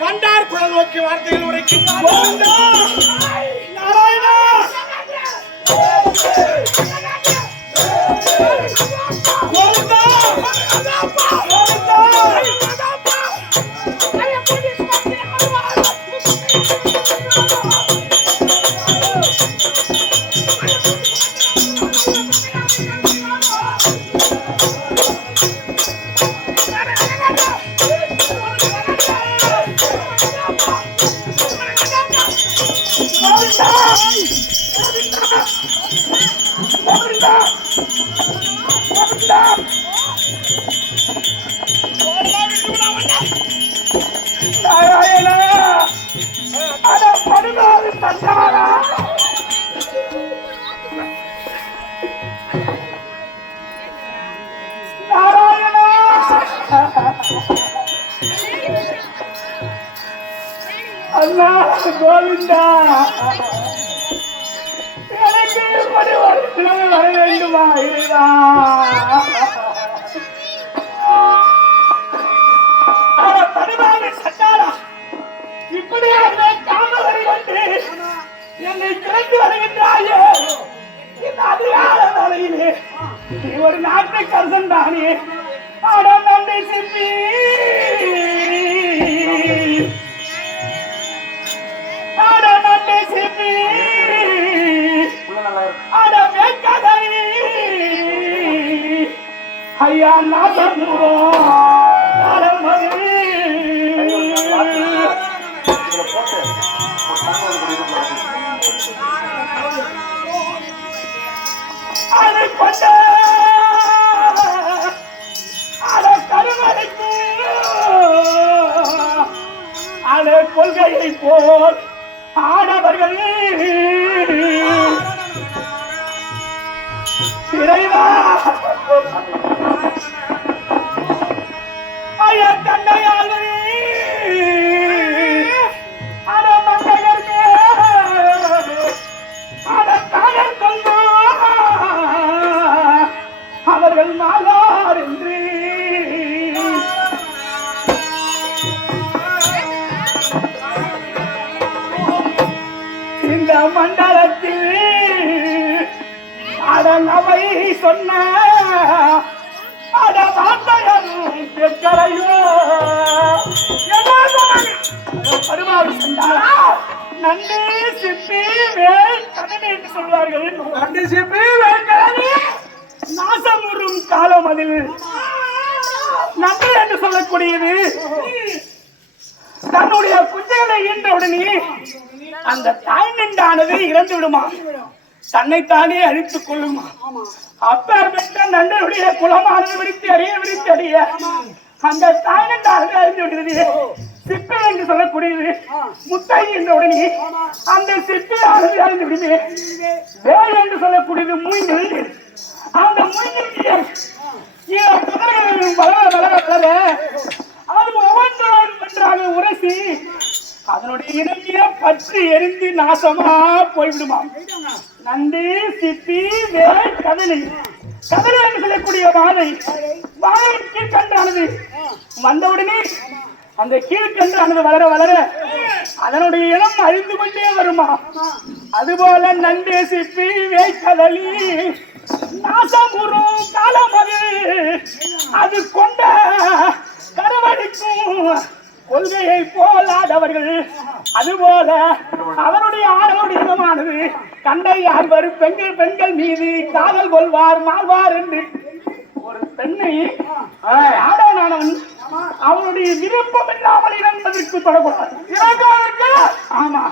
வண்டார் குழல் நோக்கி வார்த்தைகள் உரைக்கின்றார். நாராயணா அண்ணா கோவிந்தா, எனக்கு இப்படி ஒரு நிலைமை வர வேண்டுமா? இறைவா, தனிமாக சட்டாரா இப்படியாக காமவரை கொண்டு என்னை கிளம்பி வருகின்றாயே. இந்த அதிகார வேலையிலே நீ ஒரு நாட்டை கருசன் தானே. ஆடம் நன்றி சிப்பி, ஆடம் நன்றி சிப்பி, ஆடம் வேட்கதை ஐயா நாசமுரோ ஆடம் மகிழ் அதை கொண்ட அதை கருமறைக்கு அதை கொள்கையை போல் ஆடவர்கள் இறைவா ஐய தந்தையாளே அவர்கள் நாளார் என்று இந்த மண்டலத்தில் அதன் அவை சொன்ன அத வார்த்தைகளும் பெற்கரையோ பருமாறு சென்றாரா? நன்றி சிப்பி வேல் கதனை என்று சொல்வார்கள். நன்றி சிப்பி வேல் கதனை நாசமுறும் காலம் அதில் நன்றி என்று சொல்லக்கூடியது. தன்னுடைய குஞ்சைகளை ஈன்றவுடனே அந்த தாய் நின்றானது இறந்து விடுமா, தன்னைத்தானே அழித்துக் கொள்ளுமா. அப்பேற்பட்ட நன்றியுடைய குலமானது விடுத்து அறிய அந்த தாய் நின்றானது அழிந்து விடுகிறது. சிப்பி என்று சொல்லக்கூடியது முத்தை என்ற உடனே அந்த சிப்பியானது அழிந்து விடுது. வேல் என்று சொல்லக்கூடியது மூங்கில். அந்த மூங்கில் குதிரைகளின் வளர வளர வளர அது ஒவ்வொன்றாக உரசி அதனுடைய இடமே பற்றி எரிந்து நாசமா போய்விடுமா. நண்டு, சிப்பி, வேல், கதலி கதலி என்று சொல்லக்கூடிய வாழை கீழ்கன்றானது வந்தவுடனே அந்த கீழ்கன்றானது வளர வளர அதனுடைய இடம் அழிந்து கொண்டே வருமா. அதுபோல நண்டு, சிப்பி, வேல், கதலி நாசமுறும் காலம் அது கொண்ட கரவடிக்கும் கொள்கையை போலாதவர்கள். அதுபோல அவருடைய ஆடலுடைய இடமானது கண்டை ஆழ்வர் பெண்கள் மீது காதல் கொள்வார் மாழ்வார் என்று ஒரு பெண்ணை ஆடவனானவன் அவனுடைய விருப்பம் இல்லாமல் இறந்ததற்கு தொடக்கூடாது. ஆமா,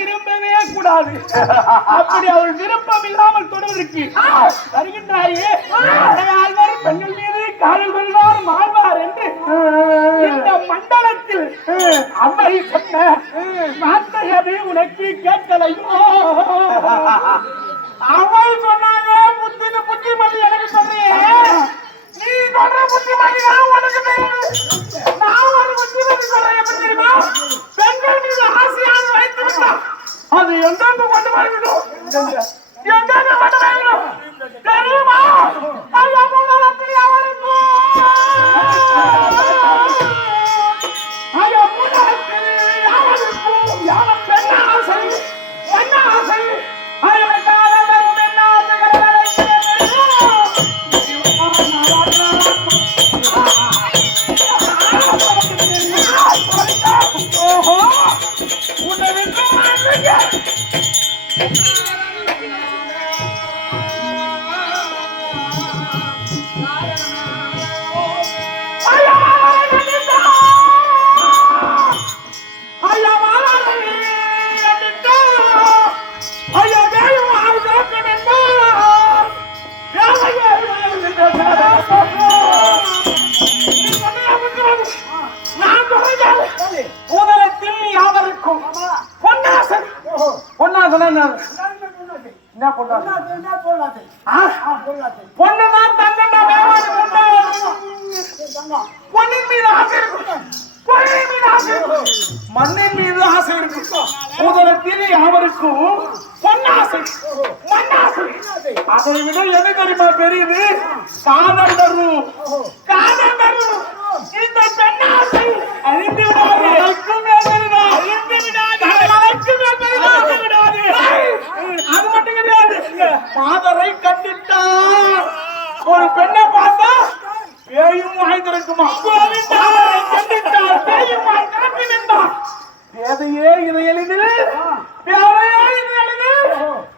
விரும்பவே கூடாது. அப்படி அவள் விருப்பம் இல்லாமல் தொடர்வதற்கு வருகின்றாயே ஆழ்வார் பெண்கள் மீது காதல் கொள்வார் மாழ்வார் என்று இந்த மண்டலத்தில் அம்மை சொன்ன வார்த்தையது உனக்கு கேட்கலையோ? அவள் சொன்னாங்க புத்திமதி எனக்கு சொல்றியே, நீ சொல்ற புத்திமதி உனக்கு தெரியும். நான் ஒரு புத்திமதி சொல்றேன், எப்படி தெரியுமா? பெண்கள் மீது ஆசையாக வைத்திருந்தா அது எங்கெங்க கொண்டு வரணும், எங்கெங்க கொண்டு வரணும் தெரியுமா? ஐயா மூலத்தில் அவருக்கு ஐயா மூலத்தில் அவருக்கும் யார பெண்ண ஆசை என்ன ஆசை மண்ணின் மீது ஆசை இருக்கும். முதலத்தில் யாவருக்கும் பொன்னாசை மண்ணாசை. அதை விட எது தெரியுமா பெரியது? காதல் தரும் இந்த பெண்ணாசை அழிந்து விடாது. அது மட்டும் கிடையாது, மாதரை கண்டிட்டா ஒரு பெண்ணை பார்த்தா பேயும் வாய்ந்திருக்குமா. கண்டித்தால் பேயும் வாய் திறந்து நின்றான். பேதையே இதை எளிதில் பேதையே இது எளிதில்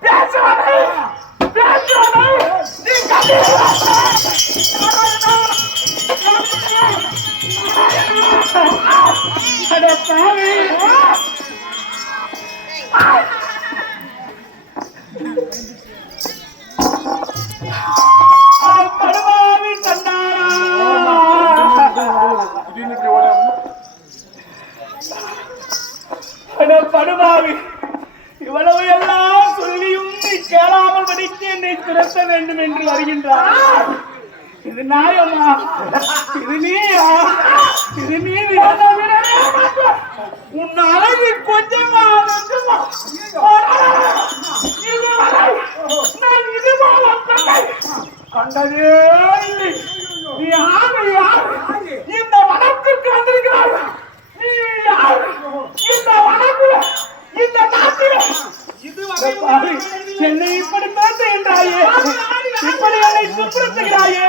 பேசுவதை நீ படுபாவி இவ்வளவு எல்லாம் சொல்லியும் நீ கேளாமல் படித்து என்னை திரட்ட வேண்டும் என்று வருகின்றார். இது நியாயமா? இது நீயா? இது நீ உன் அழகு கொஞ்சமா கண்டதே இல்லை. நீ யாரு? இந்த வனத்திற்கு வந்திருக்கிறாய். நீ யாரு? இந்த வனத்தில் இந்த நாட்டில் என்னை இப்படி பேசுகின்றாயே, இப்படி என்னை சுற்றுகிறாயே,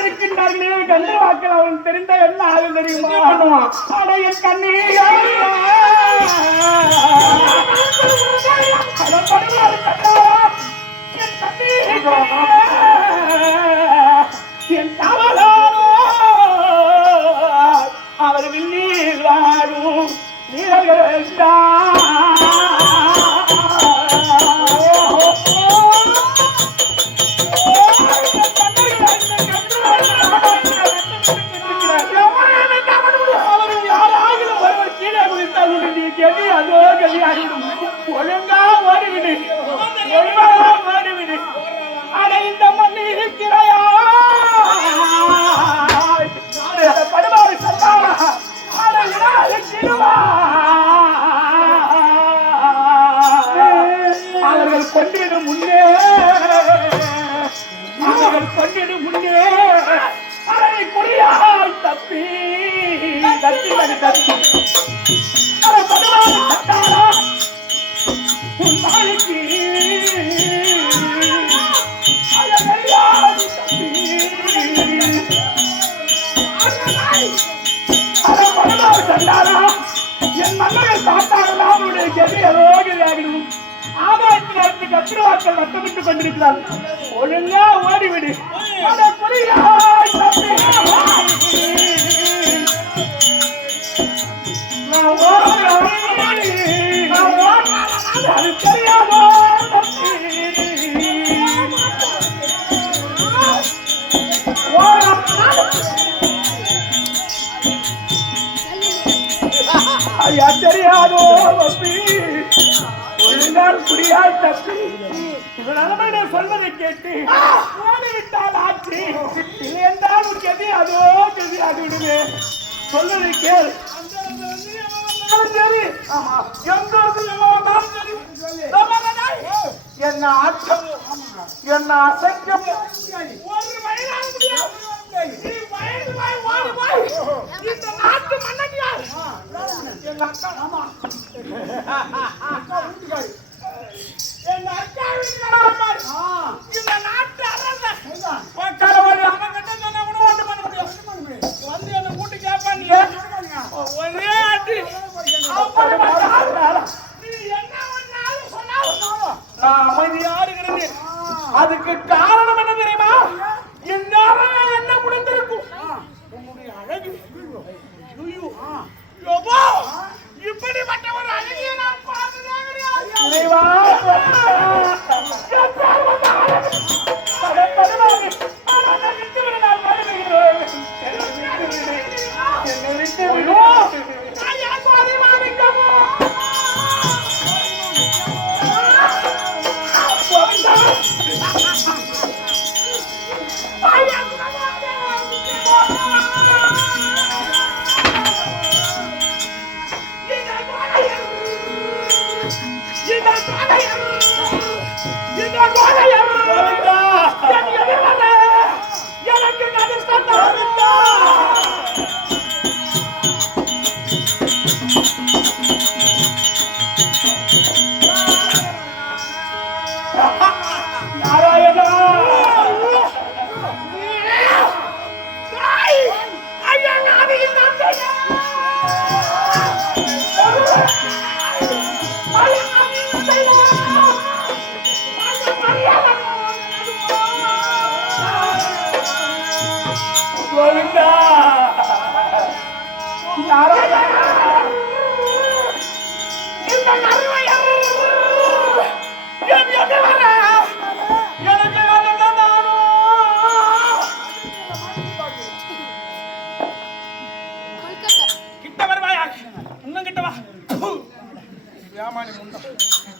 இருக்கின்றார்களே கண்ணு வாக்கள் அவன் தெரிந்த என்ன ஆகு தெரியுமா? அடைய கண்ணே என் காவலோ அவர் வில்லில் வாழும் வீரர்கள் அதோ கல்யாணம் ஒழுங்கா ஓடிவிடு, ஒழுங்கா ஓடிவிடு. அட இந்த மண்ணி இருக்கிறாயா படுவாரி சத்தான அது தச்சு அதை படுவாங்க சட்டாரா உன் நாளைக்கு அதை தெரியாது தம்பி அதை படுவாங்க சட்டாரா என் மன்னர்கள் சாத்தாரா அவருடைய கதி அரோகியாகிடும் ஆதாயத்தில் இருந்து கத்திரவாக்கள் நட்டமிட்டுக் கொண்டிருக்கிறார்கள் ஒழுங்கா ஓடிவிடு அது தெரியாதோ ஐயா தெரியாதோ ஒழுங்கால் குடியால் தப்பி இவன் சொல்வதை கேட்டு ஓடிவிட்டால் ஆட்சி இல்லை என்றால் உனக்கு எது அதோ கதி அது விடுவே சொல்வதை கேள் சரி என்ன ஆட்டம் என்ன அசைக்கம் ஒரு வயதாக முடியாது இந்த நாட்டு மன்னன் யார் என் அக்கா ஆமா என் அக்கா இந்த நாட்டு அரசன் அவன் கிட்ட சொன்னா கூட ஒன்று பண்ண முடியும் வந்து என்ன கூட்டி கேட்பாங்க ஒரே ஆட்டி நீ என்ன ஒன்னாலும் சொன்னாலும் நான் அமைதியா இருக்கிறது அதுக்கு காரணம் என்ன தெரியுமா இந்நேரம் என்ன முடிந்திருக்கும் உன்னுடைய அழகு இப்படிப்பட்ட ஒரு அழகிய நான் பார்த்ததே கிடையாது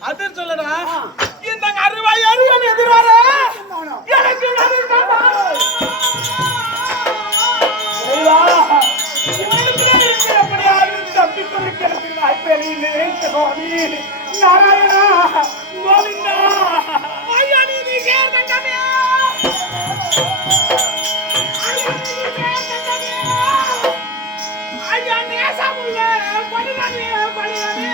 அது சொல்லடா இந்த அறுவாய் அருகன் எதிரார எனக்கு தப்பிக்கொண்டிருக்கிறது நாராயணா கோவிந்தா ஐயா நீ சேர்ந்தமே ஐயா நேசமுள்ள பலிதானே பலிதானே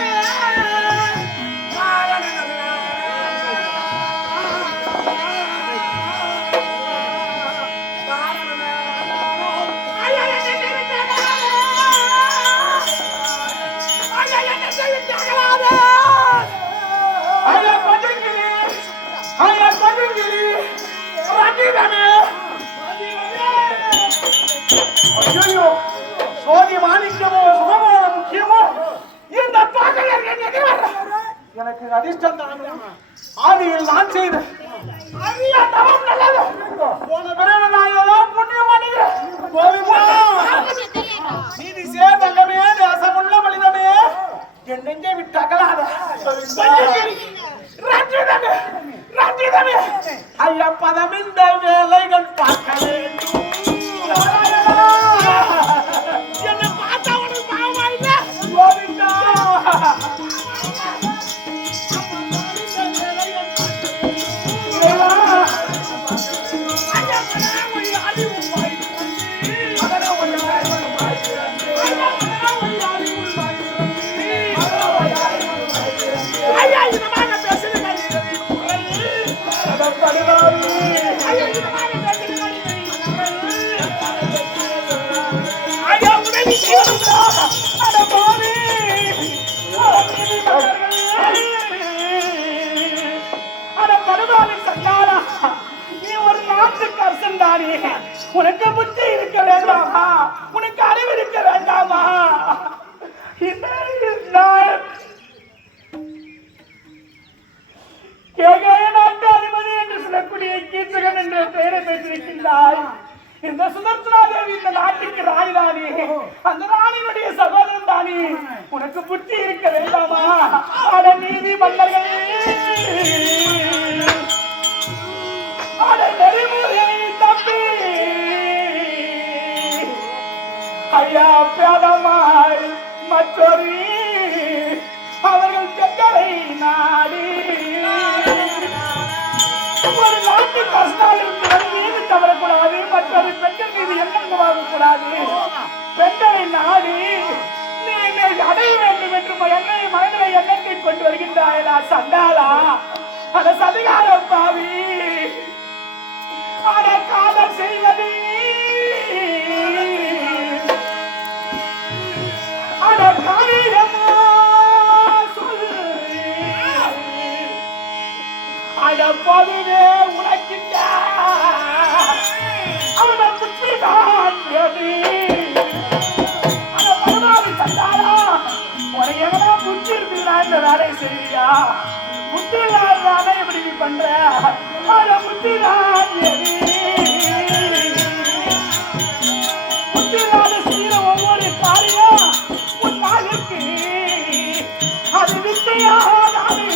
சோதி மாணிக்கமோ சுகமோ முக்கியமோ இந்த எனக்கு அதிர்ஷ்டம் தான் ஆதியில் நான் செய்த போன பிறகு நான் ஏதோ புண்ணியம் பண்ணுகிறேன் நீதி சேர்ந்தமே தேசமுள்ள மனிதமே என் நெஞ்சை விட்டு அகலாத ஐயா பதமிந்த வேலைகள் பார்க்க வேண்டும் என்ன பார்த்தா உனக்கு பாவமா இல்ல கோவிந்தா ஐயா உனக்கு புத்தி இருக்க வேண்டாமா? உனக்கு அறிவு இருக்க வேண்டாமா? அதிபதி என்று சொல்லக்கூடிய கீர்த்தகன் என்ற பெயரை பெற்றிருக்கின்றாய். இந்த சுதர்சனா தேவி இந்த நாட்டுக்கு ராணிதானே, அந்த ராணியுடைய சகோதரன் தானே. உனக்கு புத்தி இருக்க வேண்டாமா? அட நீதி மன்னர்கள், அட நெறிமுறை தம்பி, ஐயா பேதமாய் மற்றொரு அவர்கள் பெண்களை நாடி ஒரு நாட்டு கஷ்டம் மீது தவறக்கூடாது, மற்றொரு பெண்கள் மீது எண்ணம் வாங்கக்கூடாது. பெண்களை நாடி நீ என்னை அடைய வேண்டும் என்று என்னை மனதில் எண்ணத்தை கொண்டு வருகின்றாயா சண்டாளா? அட சதிகார பாவி, அட காதல் செய்வது அட காரியமா அட பொதுவே உனக்கிட்ட அவனை புத்திதான் அட பரவாயில்லை சந்தாரா, உனக்கு எவனா புத்தி இருக்குதுன்னா இந்த வேலையை செய்வியா? புத்தி இல்லாத எப்படி நீ பண்ற? அட புத்திதான் புத்தி இல்லாத செய்யற ஒவ்வொரு காரியம் உன் நாளுக்கு அது வித்தையாகாது.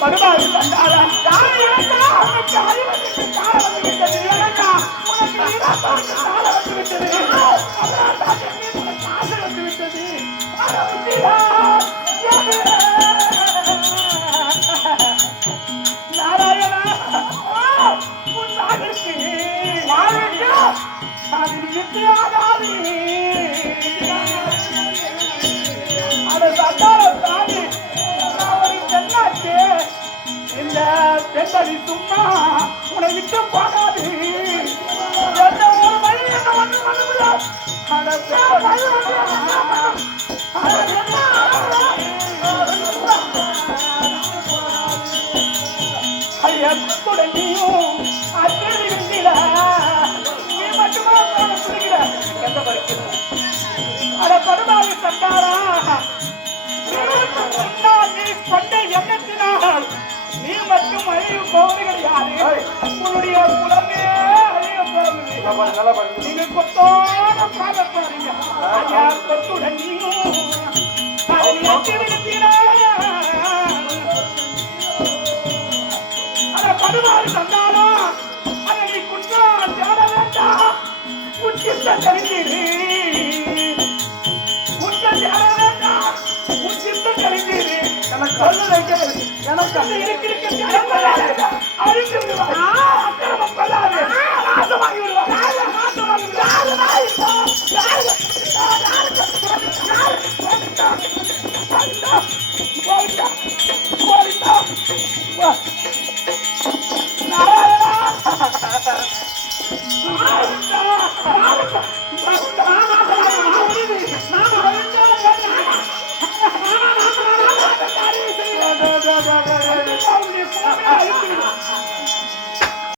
பருவாது தந்தாரா அவனுக்கு அறிவதற்கு காலம் வந்து விட்டது. உனக்கு காலம் வந்து விட்டது. ஆசை வந்து விட்டது. நாராயணா, உன் நாளுக்கு அது வித்தையாகாது. அதை சந்தாரம் தானே இந்த பெண்களை சும்மா உன்னை விட்டு போகாது. எந்த ஒரு வழி என்ன வந்து பண்ண முடியாது. ஐயத்துடனியும் அத்திருந்தில நீ மட்டுமா சொல்லுகிற எந்த பறிக்கிறது? அட படுமாறி சண்டாரா, கொண்ட எண்ணத்தினால் நீ மட்டும் அழிவு போவது கிடையாது. உன்னுடைய குலமே அழிய போகுது. நீங்க கொத்தோட பாடப்படுறீங்க. ஐயா கொத்துடன் நீயும் அதை எட்டி விடுத்தீரா? அதை படுவாறு தந்தாலும் அதை நீ குற்றம் தேட வேண்டாம். குற்றம் தெரிஞ்சீரு, குற்றம் தேட வேண்டாம். குற்றம் தெரிஞ்சீரு. எனக்கு சொல்ல வைக்கிறது எனக்கு அந்த இருக்கு அழிச்சு விடுவாங்க. அக்கிரமம் கொள்ளாது, நாசமாகி விடுவாங்க.